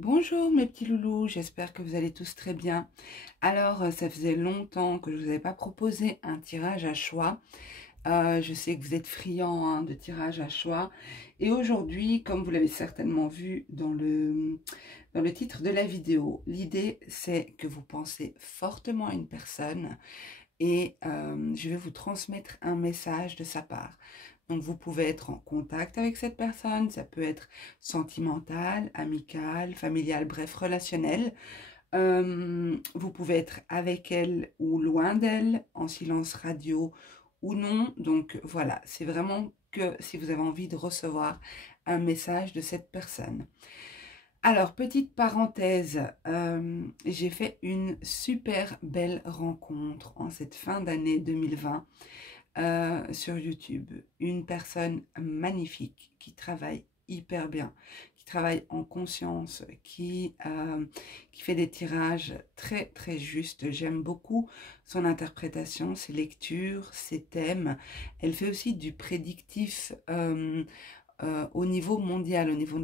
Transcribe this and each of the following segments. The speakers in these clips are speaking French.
Bonjour mes petits loulous, j'espère que vous allez tous très bien. Alors, ça faisait longtemps que je ne vous avais pas proposé un tirage à choix. Je sais que vous êtes friands hein, de tirage à choix. Et aujourd'hui, comme vous l'avez certainement vu dans le titre de la vidéo, l'idée c'est que vous pensez fortement à une personne et je vais vous transmettre un message de sa part. Donc vous pouvez être en contact avec cette personne, ça peut être sentimental, amical, familial, bref, relationnel. Vous pouvez être avec elle ou loin d'elle, en silence radio ou non. Donc voilà, c'est vraiment que si vous avez envie de recevoir un message de cette personne. Alors, petite parenthèse, j'ai fait une super belle rencontre en cette fin d'année 2020 sur YouTube. Une personne magnifique qui travaille hyper bien, qui travaille en conscience, qui fait des tirages très très justes. J'aime beaucoup son interprétation, ses lectures, ses thèmes. Elle fait aussi du prédictif au niveau mondial, au niveau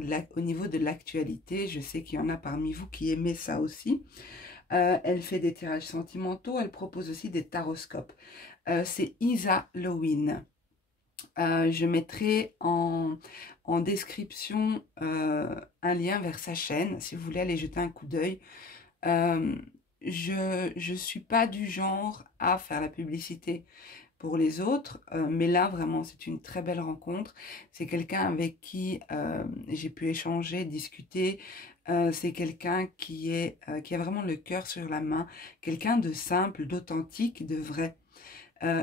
de l'actualité. Je sais qu'il y en a parmi vous qui aimez ça aussi. Elle fait des tirages sentimentaux, elle propose aussi des taroscopes. C'est Isa Lowin. Je mettrai en description un lien vers sa chaîne, si vous voulez aller jeter un coup d'œil. Je ne suis pas du genre à faire la publicité pour les autres, mais là vraiment c'est une très belle rencontre. C'est quelqu'un avec qui j'ai pu échanger, discuter. C'est quelqu'un qui a vraiment le cœur sur la main, quelqu'un de simple, d'authentique, de vrai.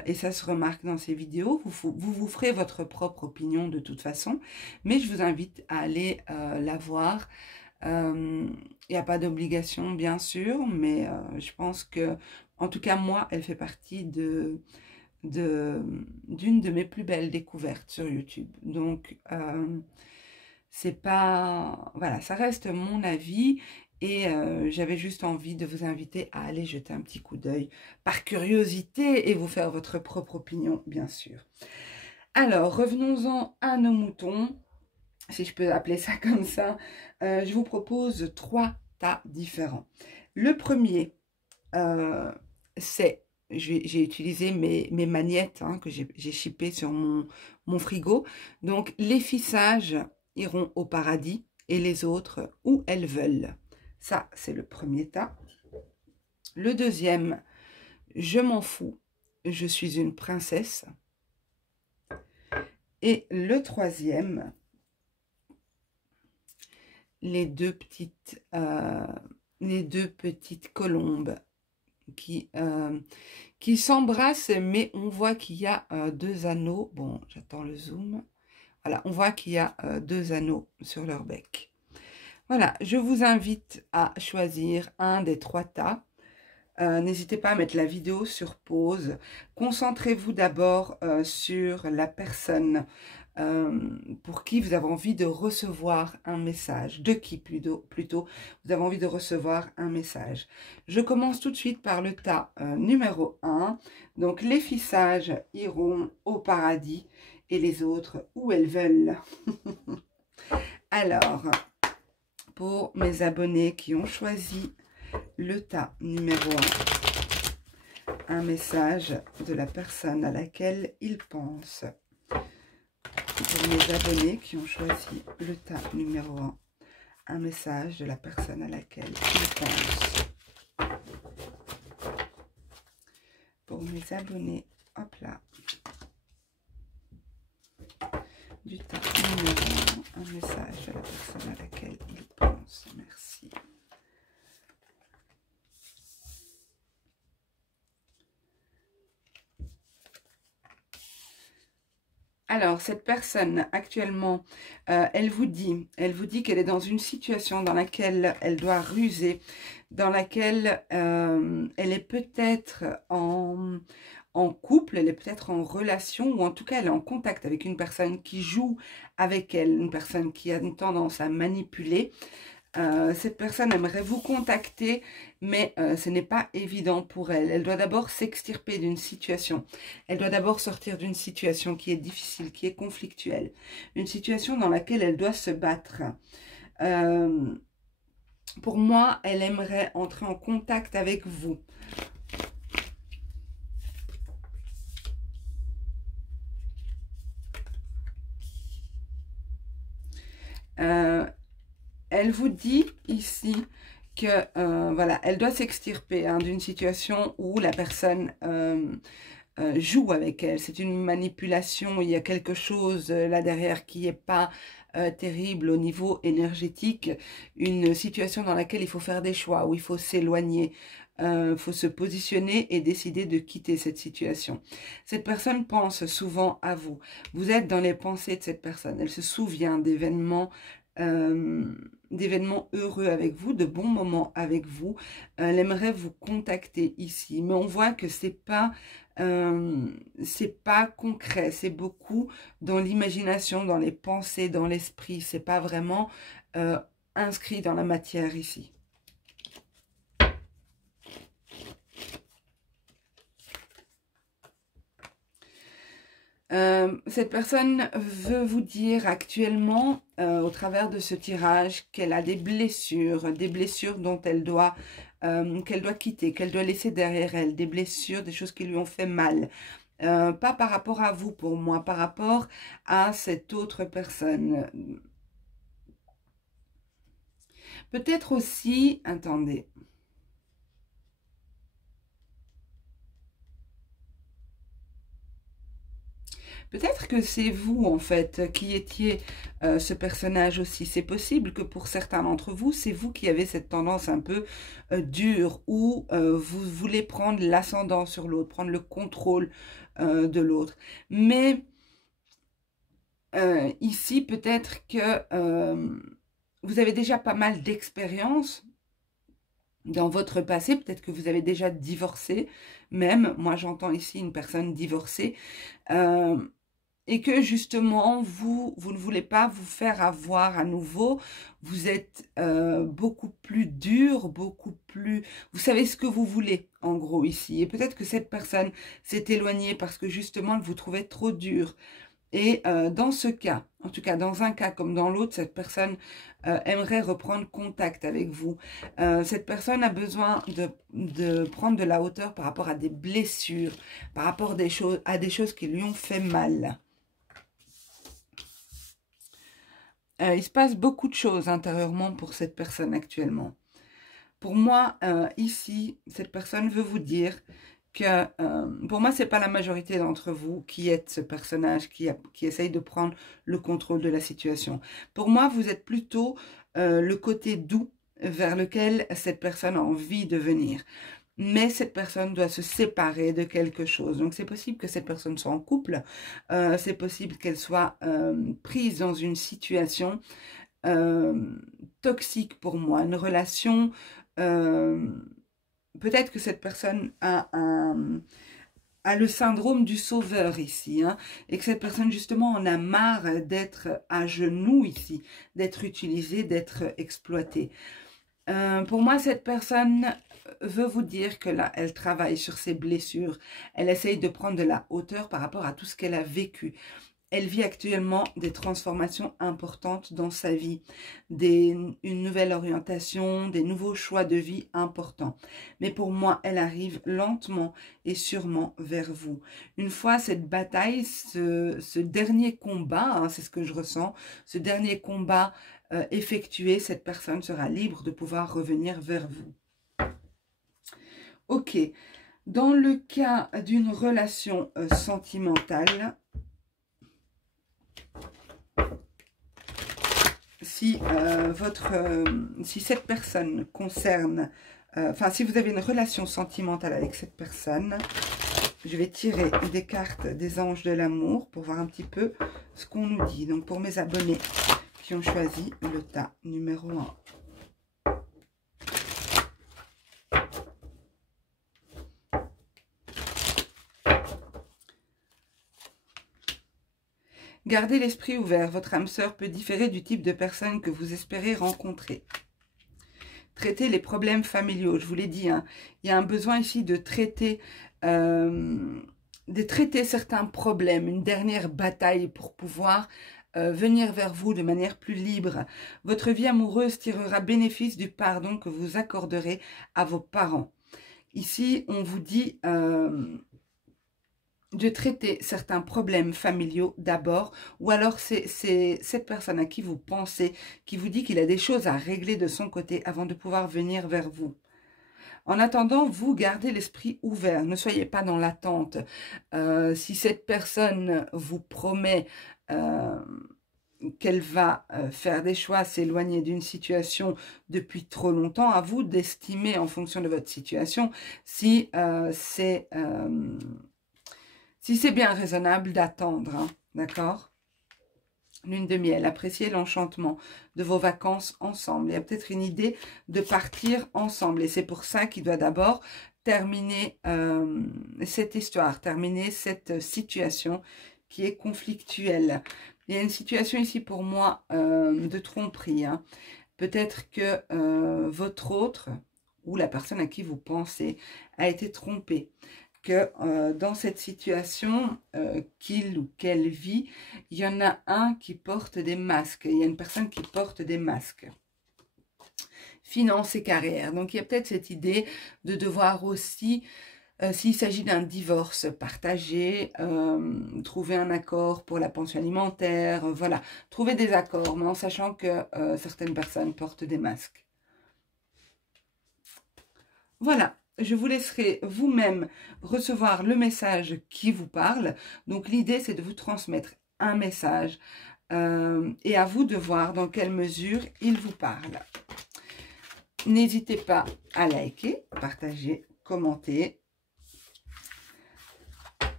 Et ça se remarque dans ces vidéos. Vous ferez votre propre opinion de toute façon, mais je vous invite à aller la voir. Il n'y a pas d'obligation bien sûr, mais je pense que, en tout cas moi, elle fait partie d'une de mes plus belles découvertes sur YouTube. Donc, c'est pas... Voilà, ça reste mon avis et j'avais juste envie de vous inviter à aller jeter un petit coup d'œil par curiosité et vous faire votre propre opinion, bien sûr. Alors, revenons-en à nos moutons, si je peux appeler ça comme ça. Je vous propose 3 tas différents. Le premier, c'est... J'ai utilisé mes magnettes hein, que j'ai shippées sur mon frigo. Donc, les fissages iront au paradis et les autres où elles veulent. Ça, c'est le premier tas. Le deuxième, je m'en fous, je suis une princesse. Et le troisième, les deux petites colombes qui s'embrassent, mais on voit qu'il y a 2 anneaux. Bon, j'attends le zoom. Voilà, on voit qu'il y a 2 anneaux sur leur bec. Voilà, je vous invite à choisir un des 3 tas. N'hésitez pas à mettre la vidéo sur pause. Concentrez-vous d'abord sur la personne pour qui vous avez envie de recevoir un message. De qui plutôt vous avez envie de recevoir un message. Je commence tout de suite par le tas numéro 1. Donc les fissages iront au paradis et les autres où elles veulent. Alors, pour mes abonnés qui ont choisi le tas numéro 1, un message de la personne à laquelle ils pensent. Pour mes abonnés qui ont choisi le tas numéro 1, un message de la personne à laquelle ils pensent. Pour mes abonnés, hop là, du tas numéro 1, un message de la personne à laquelle ils pensent. Merci. Alors, cette personne, actuellement, elle vous dit qu'elle est dans une situation dans laquelle elle doit ruser, dans laquelle elle est peut-être en couple, elle est peut-être en relation, ou en tout cas, elle est en contact avec une personne qui joue avec elle, une personne qui a une tendance à manipuler. Cette personne aimerait vous contacter, mais ce n'est pas évident pour elle. Elle doit d'abord s'extirper d'une situation. Elle doit d'abord sortir d'une situation qui est difficile, qui est conflictuelle. Une situation dans laquelle elle doit se battre. Pour moi, elle aimerait entrer en contact avec vous. Elle vous dit ici que voilà, elle doit s'extirper d'une situation où la personne joue avec elle. C'est une manipulation, il y a quelque chose là derrière qui n'est pas terrible au niveau énergétique. Une situation dans laquelle il faut faire des choix, où il faut s'éloigner. Faut se positionner et décider de quitter cette situation. Cette personne pense souvent à vous. Vous êtes dans les pensées de cette personne. Elle se souvient d'événements heureux avec vous, de bons moments avec vous. Elle aimerait vous contacter ici, mais on voit que c'est pas concret, c'est beaucoup dans l'imagination, dans les pensées, dans l'esprit. C'est pas vraiment inscrit dans la matière ici. Cette personne veut vous dire actuellement, au travers de ce tirage, qu'elle a des blessures dont elle doit, qu'elle doit quitter, qu'elle doit laisser derrière elle, des blessures, des choses qui lui ont fait mal. Pas par rapport à vous pour moi, par rapport à cette autre personne. Peut-être aussi, attendez. Peut-être que c'est vous, en fait, qui étiez ce personnage aussi. C'est possible que pour certains d'entre vous, c'est vous qui avez cette tendance un peu dure, où vous voulez prendre l'ascendant sur l'autre, prendre le contrôle de l'autre. Mais ici, peut-être que vous avez déjà pas mal d'expérience dans votre passé. Peut-être que vous avez déjà divorcé, même. Moi, j'entends ici une personne divorcée. Et que justement, vous ne voulez pas vous faire avoir à nouveau. Vous êtes beaucoup plus dur, beaucoup plus... Vous savez ce que vous voulez, en gros, ici. Et peut-être que cette personne s'est éloignée parce que justement, elle vous trouvait trop dur. Et dans ce cas, en tout cas dans un cas comme dans l'autre, cette personne aimerait reprendre contact avec vous. Cette personne a besoin de prendre de la hauteur par rapport à des blessures, par rapport à des choses qui lui ont fait mal. Il se passe beaucoup de choses intérieurement pour cette personne actuellement. Pour moi, ici, cette personne veut vous dire que, pour moi, c'est pas la majorité d'entre vous qui êtes ce personnage qui essaye de prendre le contrôle de la situation. Pour moi, vous êtes plutôt le côté doux vers lequel cette personne a envie de venir. Mais cette personne doit se séparer de quelque chose. Donc, c'est possible que cette personne soit en couple. C'est possible qu'elle soit prise dans une situation toxique pour moi. Une relation... peut-être que cette personne a le syndrome du sauveur ici. Hein, et que cette personne, justement, en a marre d'être à genoux ici. D'être utilisée, d'être exploitée. Pour moi, cette personne veut vous dire que là, elle travaille sur ses blessures. Elle essaye de prendre de la hauteur par rapport à tout ce qu'elle a vécu. Elle vit actuellement des transformations importantes dans sa vie, une nouvelle orientation, des nouveaux choix de vie importants. Mais pour moi, elle arrive lentement et sûrement vers vous. Une fois cette bataille, ce dernier combat, hein, c'est ce que je ressens, ce dernier combat effectué, cette personne sera libre de pouvoir revenir vers vous. Ok, dans le cas d'une relation sentimentale, si cette personne concerne, si vous avez une relation sentimentale avec cette personne, je vais tirer des cartes des anges de l'amour pour voir un petit peu ce qu'on nous dit. Donc pour mes abonnés qui ont choisi le tas numéro 1. Gardez l'esprit ouvert. Votre âme sœur peut différer du type de personne que vous espérez rencontrer. Traitez les problèmes familiaux. Je vous l'ai dit, hein, il y a un besoin ici de traiter certains problèmes, une dernière bataille pour pouvoir venir vers vous de manière plus libre. Votre vie amoureuse tirera bénéfice du pardon que vous accorderez à vos parents. Ici, on vous dit de traiter certains problèmes familiaux d'abord, ou alors c'est cette personne à qui vous pensez, qui vous dit qu'il a des choses à régler de son côté avant de pouvoir venir vers vous. En attendant, vous gardez l'esprit ouvert, ne soyez pas dans l'attente. Si cette personne vous promet qu'elle va faire des choix, s'éloigner d'une situation depuis trop longtemps, à vous d'estimer en fonction de votre situation si c'est bien raisonnable d'attendre, hein, d'accord? Lune de miel, appréciez l'enchantement de vos vacances ensemble. Il y a peut-être une idée de partir ensemble. Et c'est pour ça qu'il doit d'abord terminer cette histoire, terminer cette situation qui est conflictuelle. Il y a une situation ici pour moi de tromperie, hein. Peut-être que votre autre, ou la personne à qui vous pensez, a été trompée. Que dans cette situation qu'il ou qu'elle vit, il y en a un qui porte des masques. Il y a une personne qui porte des masques. Finances et carrière. Donc, il y a peut-être cette idée de devoir aussi, s'il s'agit d'un divorce partagé, trouver un accord pour la pension alimentaire, voilà. Trouver des accords, mais en sachant que certaines personnes portent des masques. Voilà. Je vous laisserai vous-même recevoir le message qui vous parle. Donc, l'idée, c'est de vous transmettre un message et à vous de voir dans quelle mesure il vous parle. N'hésitez pas à liker, partager, commenter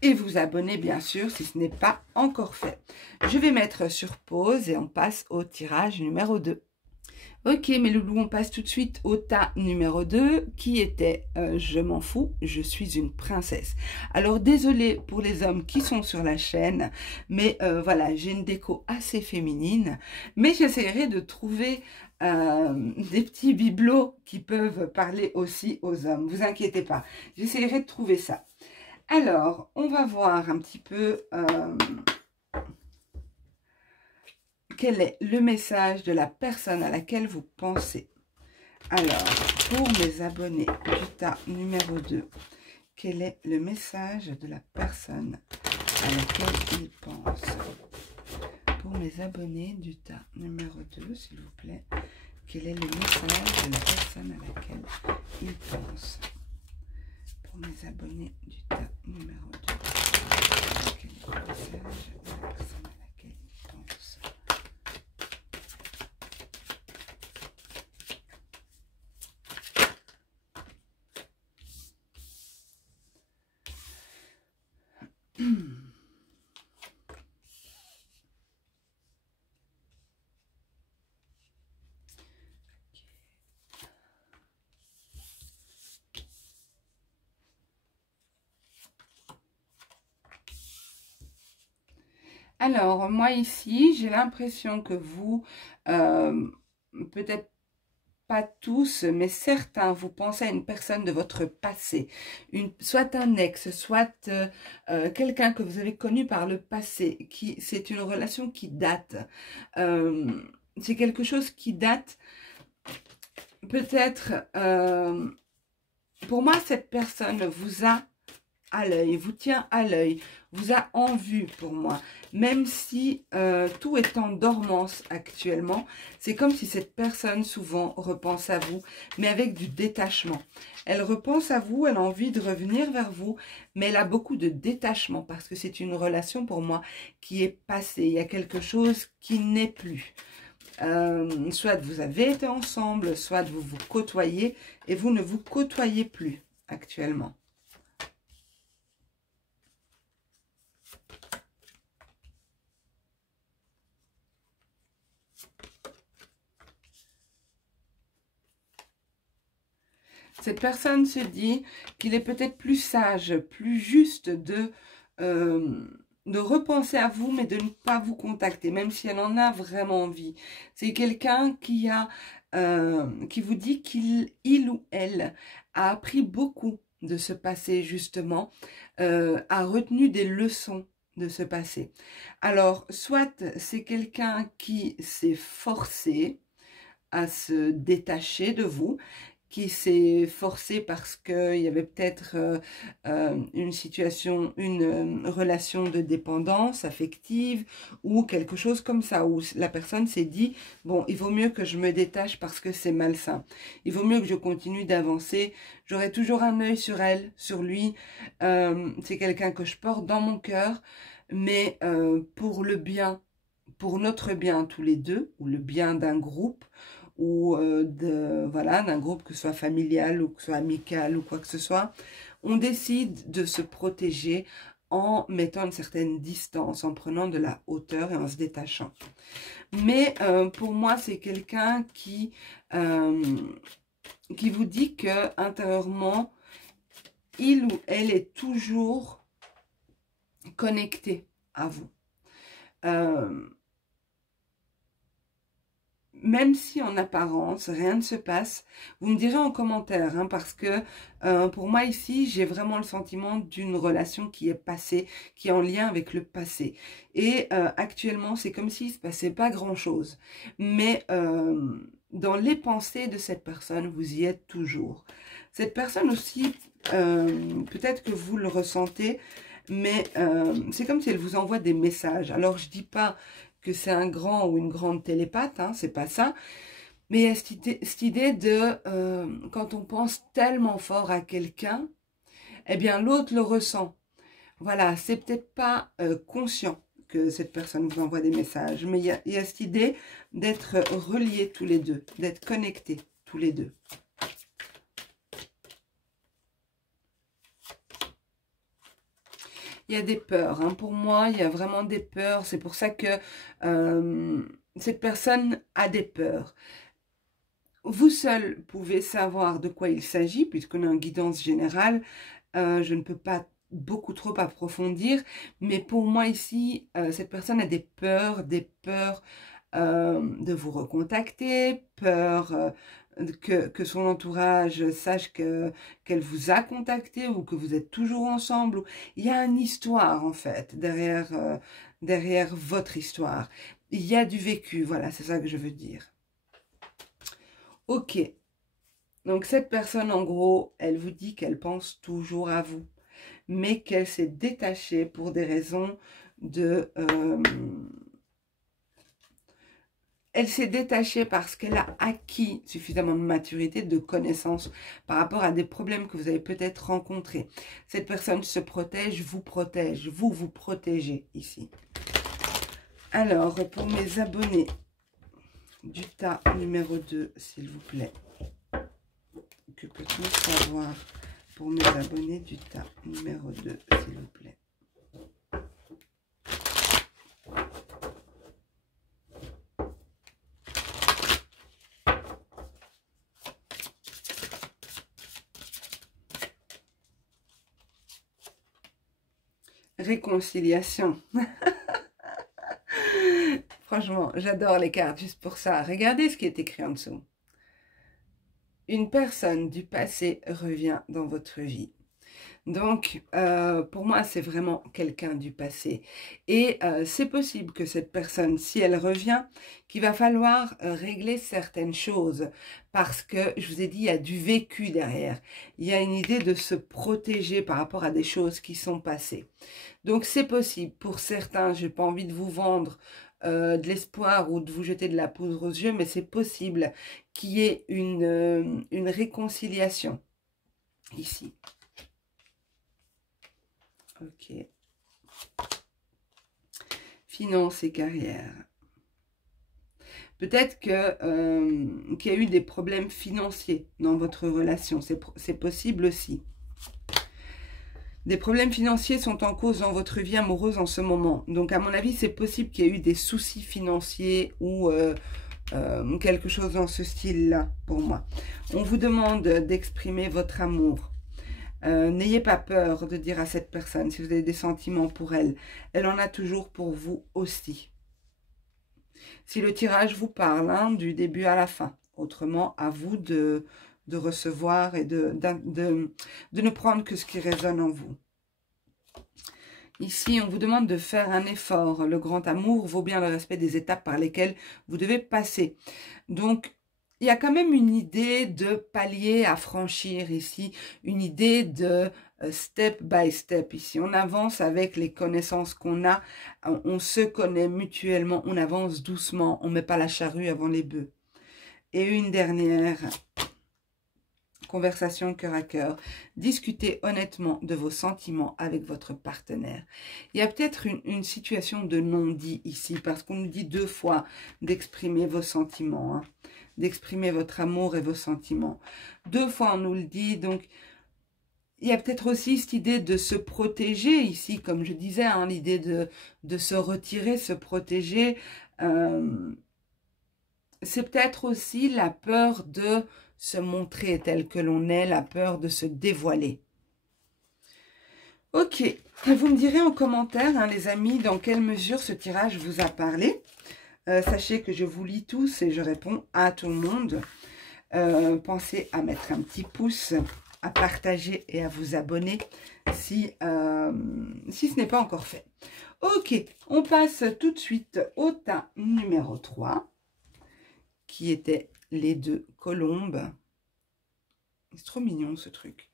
et vous abonner, bien sûr, si ce n'est pas encore fait. Je vais mettre sur pause et on passe au tirage numéro 2. Ok, mes loulous, on passe tout de suite au tas numéro 2, qui était je m'en fous, je suis une princesse. Alors, désolée pour les hommes qui sont sur la chaîne, mais voilà, j'ai une déco assez féminine, mais j'essaierai de trouver des petits bibelots qui peuvent parler aussi aux hommes. Vous inquiétez pas, j'essaierai de trouver ça. Alors, on va voir un petit peu... quel est le message de la personne à laquelle vous pensez? Alors, pour mes abonnés du tas numéro 2, quel est le message de la personne à laquelle ils pensent? Pour mes abonnés du tas numéro 2, s'il vous plaît, quel est le message de la personne à laquelle ils pensent? Pour mes abonnés du tas numéro 2, quel est le message de la personne à laquelle ils pensent? Alors, moi ici, j'ai l'impression que vous, peut-être pas tous, mais certains, vous pensez à une personne de votre passé, soit un ex, soit quelqu'un que vous avez connu par le passé, c'est une relation qui date, c'est quelque chose qui date, peut-être, pour moi, cette personne vous a à l'œil, vous tient à l'œil, vous a en vue pour moi. Même si tout est en dormance actuellement, c'est comme si cette personne souvent repense à vous, mais avec du détachement. Elle repense à vous, elle a envie de revenir vers vous, mais elle a beaucoup de détachement parce que c'est une relation pour moi qui est passée. Il y a quelque chose qui n'est plus. Soit vous avez été ensemble, soit vous vous côtoyez et vous ne vous côtoyez plus actuellement. Cette personne se dit qu'il est peut-être plus sage, plus juste de repenser à vous, mais de ne pas vous contacter, même si elle en a vraiment envie. C'est quelqu'un qui vous dit qu'il ou elle a appris beaucoup de ce passé, justement, a retenu des leçons de ce passé. Alors, soit c'est quelqu'un qui s'est forcé à se détacher de vous, qui s'est forcé parce qu'il y avait peut-être une situation, une relation de dépendance affective ou quelque chose comme ça, où la personne s'est dit, bon, il vaut mieux que je me détache parce que c'est malsain. Il vaut mieux que je continue d'avancer. J'aurai toujours un œil sur elle, sur lui. C'est quelqu'un que je porte dans mon cœur, mais pour le bien, pour notre bien tous les deux, ou le bien d'un groupe, ou voilà, d'un groupe, que ce soit familial ou que ce soit amical ou quoi que ce soit, on décide de se protéger en mettant une certaine distance, en prenant de la hauteur et en se détachant. Mais pour moi, c'est quelqu'un qui vous dit que intérieurement, il ou elle est toujours connecté à vous. Même si en apparence, rien ne se passe, vous me direz en commentaire, hein, parce que pour moi ici, j'ai vraiment le sentiment d'une relation qui est passée, qui est en lien avec le passé. Et actuellement, c'est comme s'il ne se passait pas grand-chose. Mais dans les pensées de cette personne, vous y êtes toujours. Cette personne aussi, peut-être que vous le ressentez, mais c'est comme si elle vous envoie des messages. Alors, je ne dis pas que c'est un grand ou une grande télépathe, hein, c'est pas ça. Mais il y a cette idée de, quand on pense tellement fort à quelqu'un, eh bien l'autre le ressent. Voilà, c'est peut-être pas conscient que cette personne vous envoie des messages, mais il y a cette idée d'être reliés tous les deux, d'être connectés tous les deux. Il y a des peurs, hein. Pour moi, il y a vraiment des peurs. C'est pour ça que cette personne a des peurs. Vous seul pouvez savoir de quoi il s'agit, puisqu'on a une guidance générale. Je ne peux pas beaucoup trop approfondir, mais pour moi ici, cette personne a des peurs de vous recontacter, peur que son entourage sache qu'elle vous a contacté ou que vous êtes toujours ensemble. Il y a une histoire en fait derrière votre histoire. Il y a du vécu, voilà, c'est ça que je veux dire. Ok, donc cette personne en gros, elle vous dit qu'elle pense toujours à vous, mais qu'elle s'est détachée pour des raisons de... elle s'est détachée parce qu'elle a acquis suffisamment de maturité, de connaissances par rapport à des problèmes que vous avez peut-être rencontrés. Cette personne se protège, vous vous protégez ici. Alors, pour mes abonnés du tas numéro 2, s'il vous plaît. Que peut-on savoir pour mes abonnés du tas numéro 2, s'il vous plaît? Réconciliation. Franchement, j'adore les cartes juste pour ça. Regardez ce qui est écrit en dessous. Une personne du passé revient dans votre vie. Donc, pour moi, c'est vraiment quelqu'un du passé. Et c'est possible que cette personne, si elle revient, qu'il va falloir régler certaines choses. Parce que, je vous ai dit, il y a du vécu derrière. Il y a une idée de se protéger par rapport à des choses qui sont passées. Donc, c'est possible. Pour certains, je n'ai pas envie de vous vendre de l'espoir ou de vous jeter de la poudre aux yeux, mais c'est possible qu'il y ait une réconciliation ici. Ok. Finances et carrière. Peut-être qu'il y a eu des problèmes financiers dans votre relation. C'est possible aussi. Des problèmes financiers sont en cause dans votre vie amoureuse en ce moment. Donc, à mon avis, c'est possible qu'il y ait eu des soucis financiers ou quelque chose dans ce style-là, pour moi. On vous demande d'exprimer votre amour. N'ayez pas peur de dire à cette personne si vous avez des sentiments pour elle. Elle en a toujours pour vous aussi. Si le tirage vous parle, hein, du début à la fin. Autrement, à vous de recevoir et de ne prendre que ce qui résonne en vous. Ici, on vous demande de faire un effort. Le grand amour vaut bien le respect des étapes par lesquelles vous devez passer. Donc, il y a quand même une idée de palier à franchir ici, une idée de step by step ici. On avance avec les connaissances qu'on a, on se connaît mutuellement, on avance doucement, on ne met pas la charrue avant les bœufs. Et une dernière conversation cœur à cœur. Discutez honnêtement de vos sentiments avec votre partenaire. Il y a peut-être une situation de non-dit ici, parce qu'on nous dit 2 fois d'exprimer vos sentiments, hein, d'exprimer votre amour et vos sentiments. 2 fois on nous le dit, donc il y a peut-être aussi cette idée de se protéger ici, comme je disais, hein, l'idée de se retirer, se protéger. C'est peut-être aussi la peur de se montrer tel que l'on est, la peur de se dévoiler. Ok, vous me direz en commentaire, hein, les amis, dans quelle mesure ce tirage vous a parlé. Sachez que je vous lis tous et je réponds à tout le monde. Pensez à mettre un petit pouce, à partager et à vous abonner si ce n'est pas encore fait. Ok, on passe tout de suite au tas numéro 3, qui était les 2 colombes. C'est trop mignon ce truc.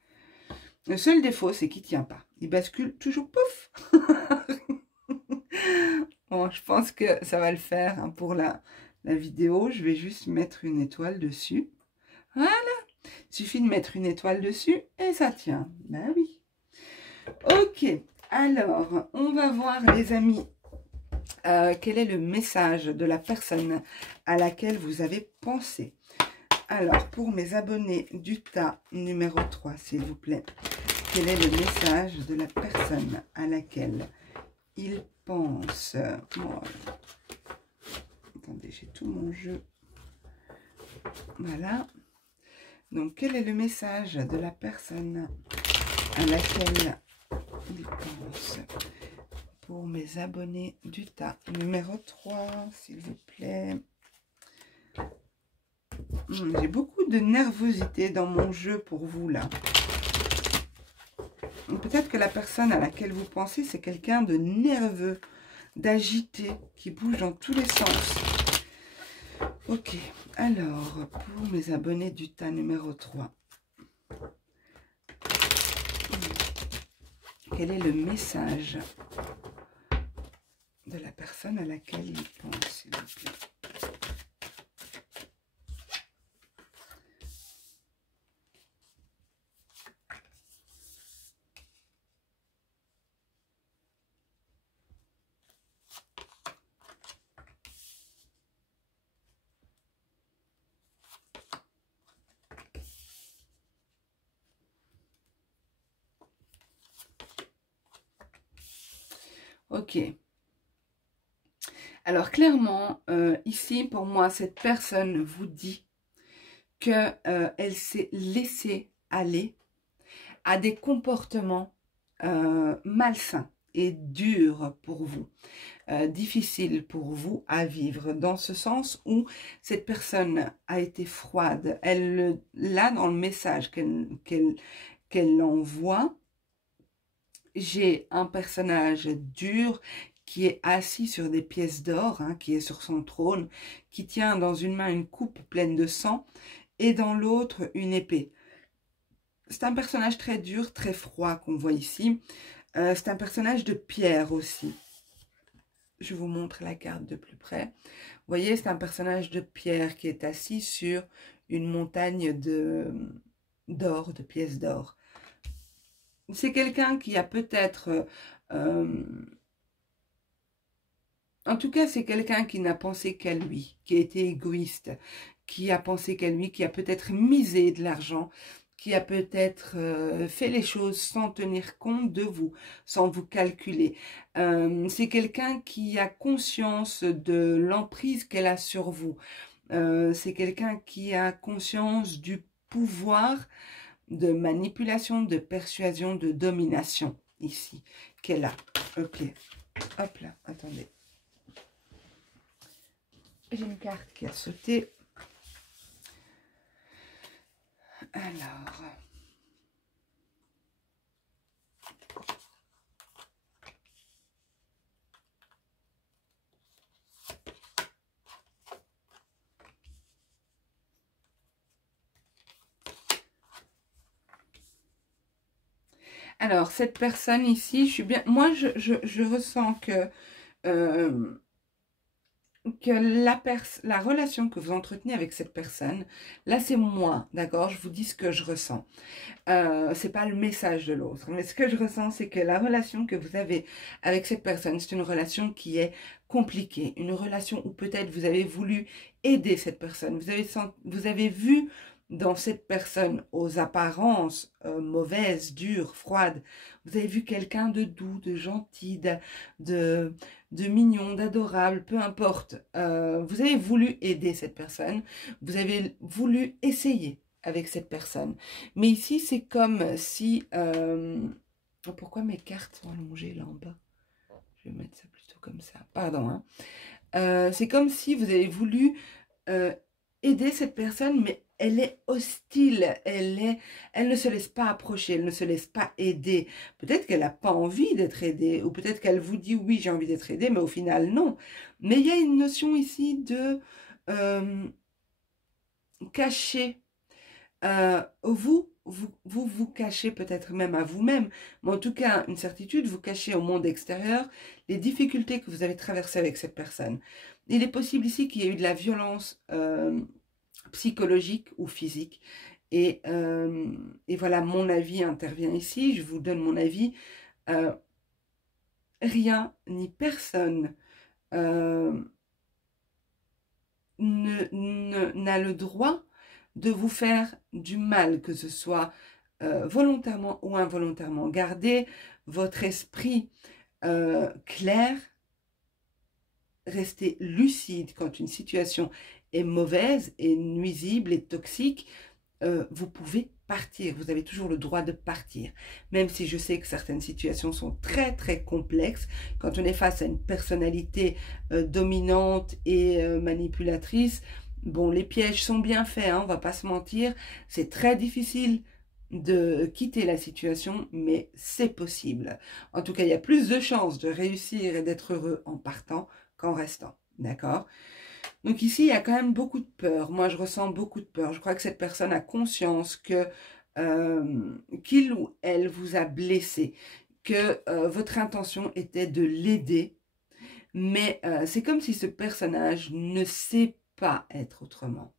Le seul défaut, c'est qu'il ne tient pas. Il bascule toujours, pouf. Bon, je pense que ça va le faire, hein, pour la vidéo. Je vais juste mettre une étoile dessus. Voilà. Il suffit de mettre une étoile dessus et ça tient. Ben oui. Ok. Alors, on va voir, les amis, quel est le message de la personne à laquelle vous avez pensé. Alors, pour mes abonnés du tas numéro 3, s'il vous plaît, quel est le message de la personne à laquelle il pense? Bon, attendez, j'ai tout mon jeu. Voilà. Donc, quel est le message de la personne à laquelle il pense? Pour mes abonnés du tas numéro 3, s'il vous plaît. J'ai beaucoup de nervosité dans mon jeu pour vous, là. Peut-être que la personne à laquelle vous pensez, c'est quelqu'un de nerveux, d'agité, qui bouge dans tous les sens. Ok, alors, pour mes abonnés du tas numéro 3, quel est le message de la personne à laquelle il pense, s'il vous plaît? Ok. Alors, clairement, ici, pour moi, cette personne vous dit qu'elle s'est laissée aller à des comportements malsains et durs pour vous, difficiles pour vous à vivre, dans ce sens où cette personne a été froide. Elle, là, dans le message qu'elle envoie, j'ai un personnage dur qui est assis sur des pièces d'or, hein, qui est sur son trône, qui tient dans une main une coupe pleine de sang et dans l'autre une épée. C'est un personnage très dur, très froid qu'on voit ici. C'est un personnage de pierre aussi. Je vous montre la carte de plus près. Vous voyez, c'est un personnage de pierre qui est assis sur une montagne d'or, de pièces d'or. C'est quelqu'un qui a peut-être... en tout cas, c'est quelqu'un qui n'a pensé qu'à lui, qui a été égoïste, qui a pensé qu'à lui, qui a peut-être misé de l'argent, qui a peut-être fait les choses sans tenir compte de vous, sans vous calculer. C'est quelqu'un qui a conscience de l'emprise qu'elle a sur vous. C'est quelqu'un qui a conscience du pouvoir de manipulation, de persuasion, de domination, ici, qu'elle a. Ok, hop là, attendez. J'ai une carte qui a sauté. Alors, Alors, cette personne ici, je suis bien... Moi, je ressens euh, que la relation que vous entretenez avec cette personne, là, c'est moi, d'accord? Je vous dis ce que je ressens. C'est pas le message de l'autre, mais ce que je ressens, c'est que la relation que vous avez avec cette personne, c'est une relation qui est compliquée, une relation où peut-être vous avez voulu aider cette personne, vous avez vu dans cette personne aux apparences mauvaises, dures, froides, vous avez vu quelqu'un de doux, de gentil, de, de mignon, d'adorable, peu importe. Vous avez voulu aider cette personne, vous avez voulu essayer avec cette personne. Mais ici, c'est comme si... pourquoi mes cartes sont allongées là en bas? Je vais mettre ça plutôt comme ça. Pardon. Hein. C'est comme si vous avez voulu aider cette personne, mais elle est hostile. Elle ne se laisse pas approcher, elle ne se laisse pas aider. Peut-être qu'elle n'a pas envie d'être aidée, ou peut-être qu'elle vous dit oui, j'ai envie d'être aidée, mais au final, non. Mais il y a une notion ici de cacher. Vous cachez peut-être même à vous-même, mais en tout cas, une certitude, vous cachez au monde extérieur les difficultés que vous avez traversées avec cette personne. Il est possible ici qu'il y ait eu de la violence psychologique ou physique. Et voilà, mon avis intervient ici, je vous donne mon avis. Rien ni personne n'a le droit de vous faire du mal, que ce soit volontairement ou involontairement. Gardez votre esprit clair, restez lucide quand une situation est mauvaise et nuisible et toxique. Vous pouvez partir, vous avez toujours le droit de partir, même si je sais que certaines situations sont très très complexes. Quand on est face à une personnalité dominante et manipulatrice, bon, les pièges sont bien faits, hein, on va pas se mentir, c'est très difficile de quitter la situation, mais c'est possible. En tout cas, il y a plus de chances de réussir et d'être heureux en partant qu'en restant, d'accord? Donc ici, il y a quand même beaucoup de peur. Moi, je ressens beaucoup de peur. Je crois que cette personne a conscience que qu'il ou elle vous a blessé, que votre intention était de l'aider, mais c'est comme si ce personnage ne sait pas être autrement.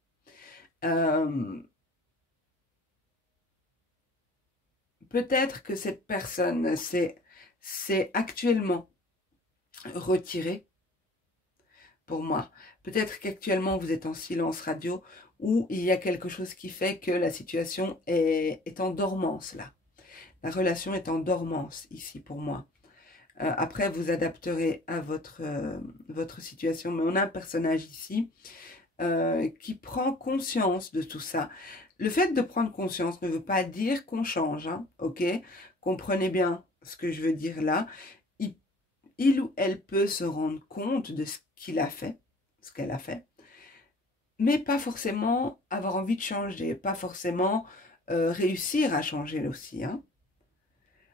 Peut-être que cette personne s'est actuellement retirée, pour moi. Peut-être qu'actuellement vous êtes en silence radio ou il y a quelque chose qui fait que la situation est en dormance là. La relation est en dormance ici pour moi. Après, vous adapterez à votre situation. Mais on a un personnage ici qui prend conscience de tout ça. Le fait de prendre conscience ne veut pas dire qu'on change, hein, ok? Comprenez bien ce que je veux dire là. Il ou elle peut se rendre compte de ce qu'il a fait, ce qu'elle a fait, mais pas forcément avoir envie de changer, pas forcément réussir à changer aussi. Hein.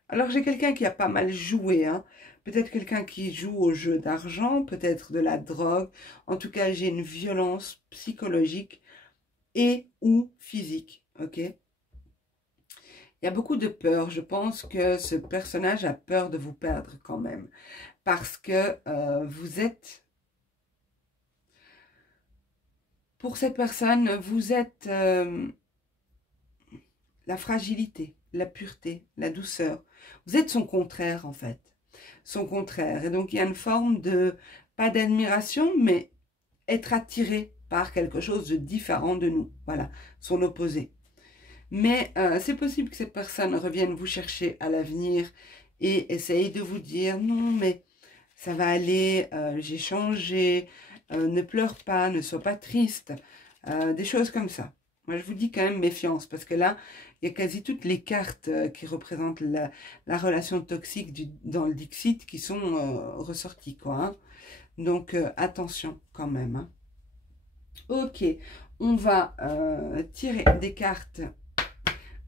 Alors j'ai quelqu'un qui a pas mal joué, hein. Peut-être quelqu'un qui joue au jeu d'argent, peut-être de la drogue. En tout cas, j'ai une violence psychologique et ou physique, ok? Il y a beaucoup de peur. Je pense que ce personnage a peur de vous perdre quand même. Parce que vous êtes... Pour cette personne, vous êtes la fragilité, la pureté, la douceur. Vous êtes son contraire en fait. Son contraire. Et donc il y a une forme de, pas d'admiration, mais être attiré par quelque chose de différent de nous. Voilà, son opposé. Mais c'est possible que cette personne revienne vous chercher à l'avenir et essaye de vous dire non mais ça va aller, j'ai changé, ne pleure pas, ne sois pas triste, des choses comme ça. Moi je vous dis quand même méfiance parce que là il y a quasi toutes les cartes qui représentent la relation toxique dans le Dixit qui sont ressorties quoi. Hein. Donc attention quand même. Hein. Ok, on va tirer des cartes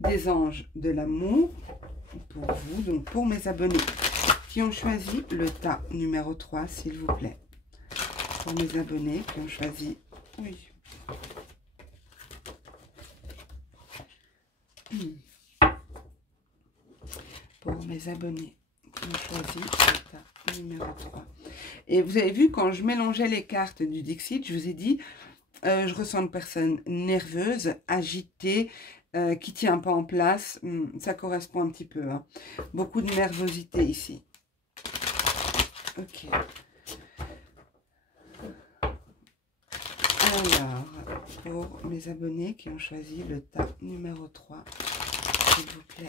des anges de l'amour pour vous, donc pour mes abonnés qui ont choisi le tas numéro 3, s'il vous plaît. Pour mes abonnés qui ont choisi... Oui. Pour mes abonnés qui ont choisi l'état numéro 3. Et vous avez vu, quand je mélangeais les cartes du Dixit, je vous ai dit, je ressens une personne nerveuse, agitée, qui ne tient pas en place. Ça correspond un petit peu. Hein. Beaucoup de nervosité ici. Ok. Alors, pour mes abonnés qui ont choisi le tas numéro 3, s'il vous plaît.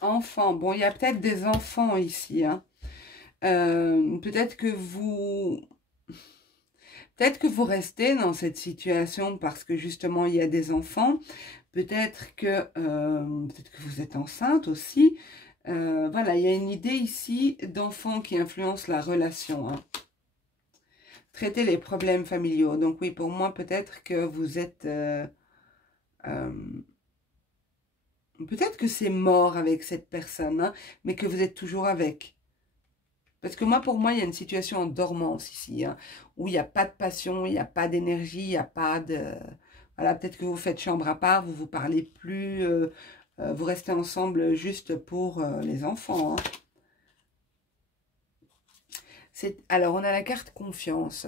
Enfants, bon, il y a peut-être des enfants ici. Hein. Peut-être que vous restez dans cette situation parce que justement il y a des enfants. Peut-être que vous êtes enceinte aussi. Voilà, il y a une idée ici d'enfants qui influencent la relation. Hein. Traiter les problèmes familiaux. Donc oui, pour moi, peut-être que vous êtes... peut-être que c'est mort avec cette personne, hein, mais que vous êtes toujours avec. Parce que moi, pour moi, il y a une situation en dormance ici, hein, où il n'y a pas de passion, il n'y a pas d'énergie, il n'y a pas de... Voilà, peut-être que vous faites chambre à part, vous ne vous parlez plus, vous restez ensemble juste pour les enfants. Hein. Alors, on a la carte confiance.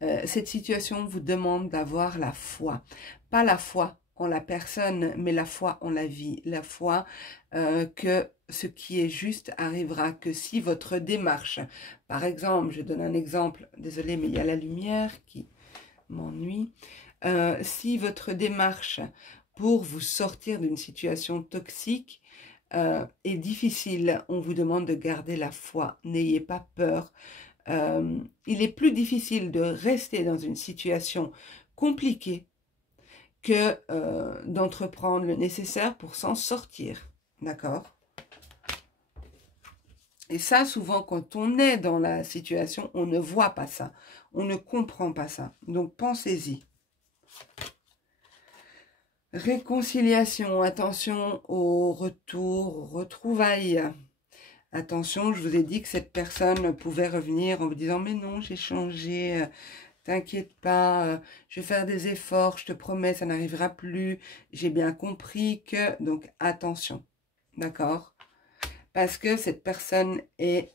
Cette situation vous demande d'avoir la foi. Pas la foi en la personne, mais la foi en la vie. La foi que ce qui est juste arrivera, que si votre démarche, par exemple, je donne un exemple, désolé, mais il y a la lumière qui m'ennuie, si votre démarche pour vous sortir d'une situation toxique est difficile, on vous demande de garder la foi, n'ayez pas peur. Il est plus difficile de rester dans une situation compliquée que d'entreprendre le nécessaire pour s'en sortir. D'accord? Et ça, souvent, quand on est dans la situation, on ne voit pas ça. On ne comprend pas ça. Donc, pensez-y. Réconciliation. Attention au retour, aux retrouvailles. Attention, je vous ai dit que cette personne pouvait revenir en vous disant « Mais non, j'ai changé, t'inquiète pas, je vais faire des efforts, je te promets, ça n'arrivera plus. J'ai bien compris que... » Donc, attention, d'accord? Parce que cette personne est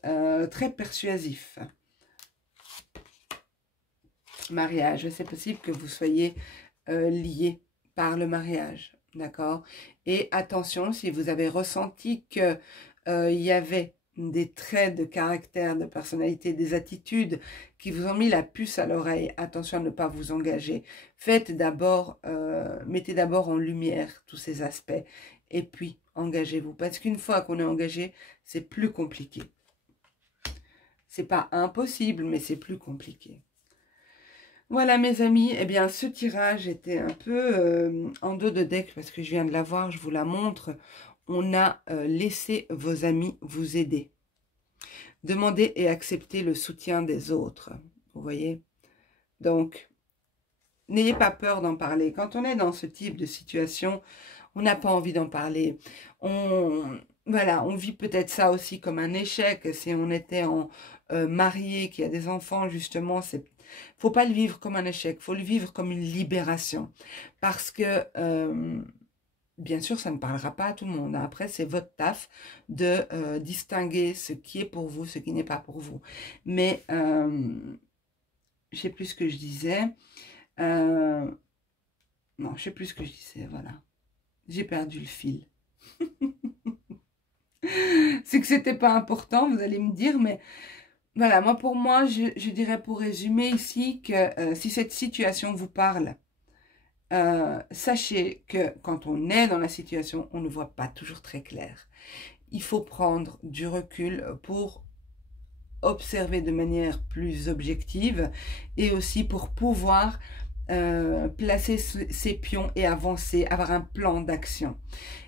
très persuasif. Mariage, c'est possible que vous soyez liés par le mariage, d'accord? Et attention, si vous avez ressenti que il y avait des traits de caractère, de personnalité, des attitudes qui vous ont mis la puce à l'oreille, attention à ne pas vous engager. Faites d'abord, mettez d'abord en lumière tous ces aspects et puis engagez-vous. Parce qu'une fois qu'on est engagé, c'est plus compliqué. C'est pas impossible, mais c'est plus compliqué. Voilà mes amis, eh bien ce tirage était un peu en dos de deck parce que je viens de la voir, je vous la montre. On a laissé vos amis vous aider. Demandez et acceptez le soutien des autres, vous voyez. Donc, n'ayez pas peur d'en parler. Quand on est dans ce type de situation, on n'a pas envie d'en parler. Voilà, on vit peut-être ça aussi comme un échec. Si on était marié, qu'il y a des enfants, justement, faut pas le vivre comme un échec. Faut le vivre comme une libération. Parce que, bien sûr, ça ne parlera pas à tout le monde. Après, c'est votre taf de distinguer ce qui est pour vous, ce qui n'est pas pour vous. Mais, je sais plus ce que je disais. Non, je sais plus ce que je disais, voilà. J'ai perdu le fil. C'est que c'était pas important, vous allez me dire, mais voilà, moi pour moi, je dirais pour résumer ici que si cette situation vous parle, sachez que quand on est dans la situation, on ne voit pas toujours très clair. Il faut prendre du recul pour observer de manière plus objective et aussi pour pouvoir placer ses pions et avancer, avoir un plan d'action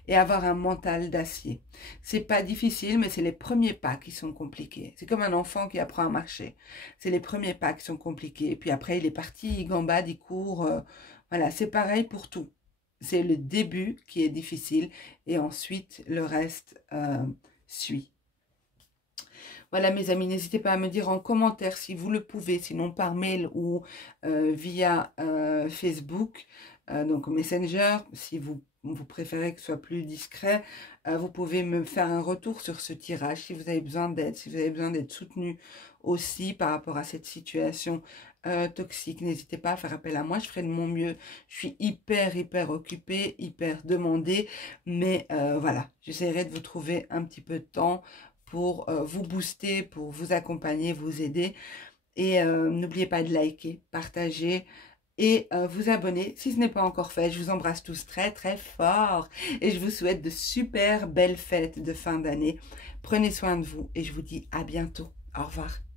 et avoir un mental d'acier. C'est pas difficile, mais c'est les premiers pas qui sont compliqués. C'est comme un enfant qui apprend à marcher. C'est les premiers pas qui sont compliqués. Et puis après, il est parti, il gambade, il court. Voilà, c'est pareil pour tout. C'est le début qui est difficile et ensuite le reste suit. Voilà mes amis, n'hésitez pas à me dire en commentaire si vous le pouvez, sinon par mail ou via Facebook, donc Messenger, si vous préférez que ce soit plus discret, vous pouvez me faire un retour sur ce tirage si vous avez besoin d'aide, si vous avez besoin d'être soutenu aussi par rapport à cette situation toxique. N'hésitez pas à faire appel à moi, je ferai de mon mieux. Je suis hyper occupée, hyper demandée, mais voilà, j'essaierai de vous trouver un petit peu de temps pour vous booster, pour vous accompagner, vous aider. Et n'oubliez pas de liker, partager et vous abonner si ce n'est pas encore fait. Je vous embrasse tous très fort et je vous souhaite de super belles fêtes de fin d'année. Prenez soin de vous et je vous dis à bientôt. Au revoir.